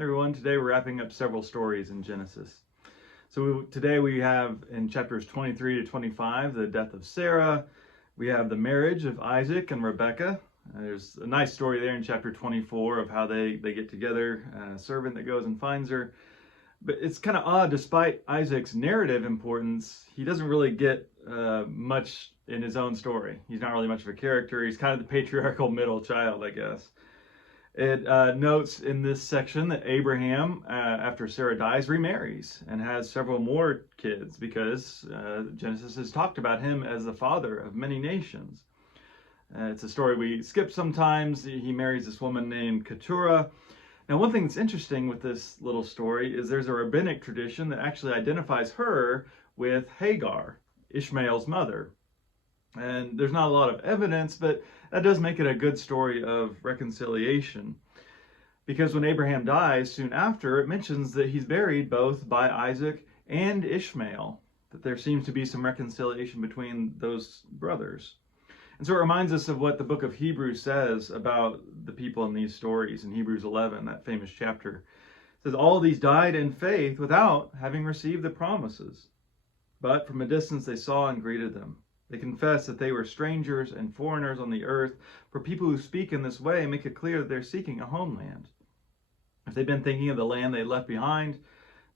Hey everyone, today we're wrapping up several stories in Genesis. Today we have in chapters 23 to 25 the death of Sarah. We have the marriage of Isaac and Rebekah. There's a nice story there in chapter 24 of how they get together, a servant that goes and finds her. But it's kind of odd, despite Isaac's narrative importance, he doesn't really get much in his own story. He's not really much of a character. He's kind of the patriarchal middle child, I guess. It notes in this section that Abraham, after Sarah dies, remarries and has several more kids because Genesis has talked about him as the father of many nations. It's a story we skip sometimes. He marries this woman named Keturah. Now, one thing that's interesting with this little story is there's a rabbinic tradition that actually identifies her with Hagar, Ishmael's mother. And there's not a lot of evidence, but that does make it a good story of reconciliation. Because when Abraham dies soon after, it mentions that he's buried both by Isaac and Ishmael, that there seems to be some reconciliation between those brothers. And so it reminds us of what the book of Hebrews says about the people in these stories in Hebrews 11, that famous chapter. It says, all these died in faith without having received the promises. But from a distance they saw and greeted them. They confess that they were strangers and foreigners on the earth, for people who speak in this way make it clear that they're seeking a homeland. If they'd been thinking of the land they left behind,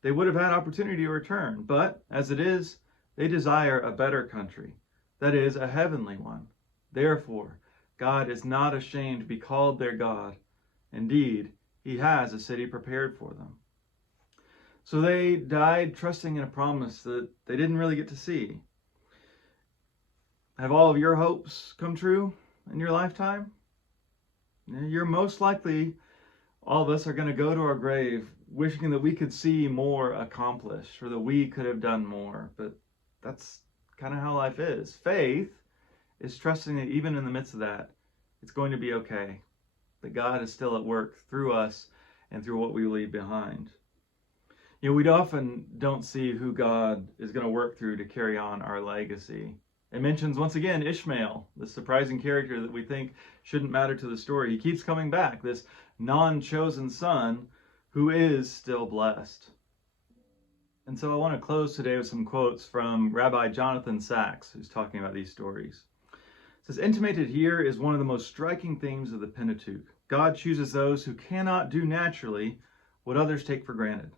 they would have had opportunity to return. But as it is, they desire a better country, that is, a heavenly one. Therefore, God is not ashamed to be called their God. Indeed, he has a city prepared for them. So they died trusting in a promise that they didn't really get to see. Have all of your hopes come true in your lifetime? You're most likely, all of us are going to go to our grave wishing that we could see more accomplished or that we could have done more. But that's kind of how life is. Faith is trusting that even in the midst of that, it's going to be okay. That God is still at work through us and through what we leave behind. We often don't see who God is going to work through to carry on our legacy. It mentions once again Ishmael, the surprising character that we think shouldn't matter to the story. He keeps coming back, this non-chosen son who is still blessed. And so I want to close today with some quotes from Rabbi Jonathan Sacks, who's talking about these stories. It says, intimated here is one of the most striking themes of the Pentateuch. God chooses those who cannot do naturally what others take for granted.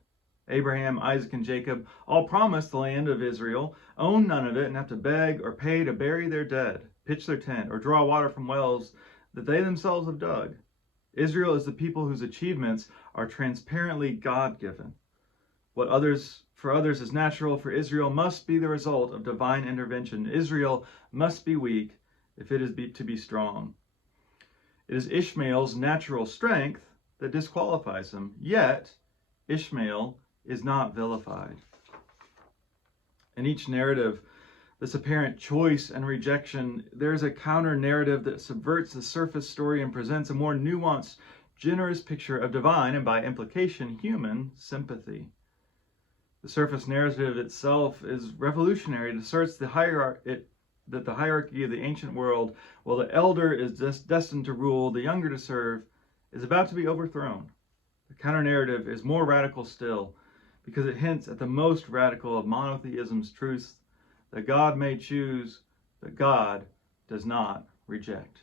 Abraham, Isaac, and Jacob all promised the land of Israel, own none of it, and have to beg or pay to bury their dead, pitch their tent, or draw water from wells that they themselves have dug. Israel is the people whose achievements are transparently God-given. What for others is natural for Israel must be the result of divine intervention. Israel must be weak if it is to be strong. It is Ishmael's natural strength that disqualifies him, yet Ishmael is not vilified. In each narrative, this apparent choice and rejection, there's a counter narrative that subverts the surface story and presents a more nuanced, generous picture of divine, and by implication, human sympathy. The surface narrative itself is revolutionary. It asserts that the hierarchy of the ancient world, while the elder is destined to rule, the younger to serve, is about to be overthrown. The counter-narrative is more radical still, because it hints at the most radical of monotheism's truths, that God may choose, but God does not reject.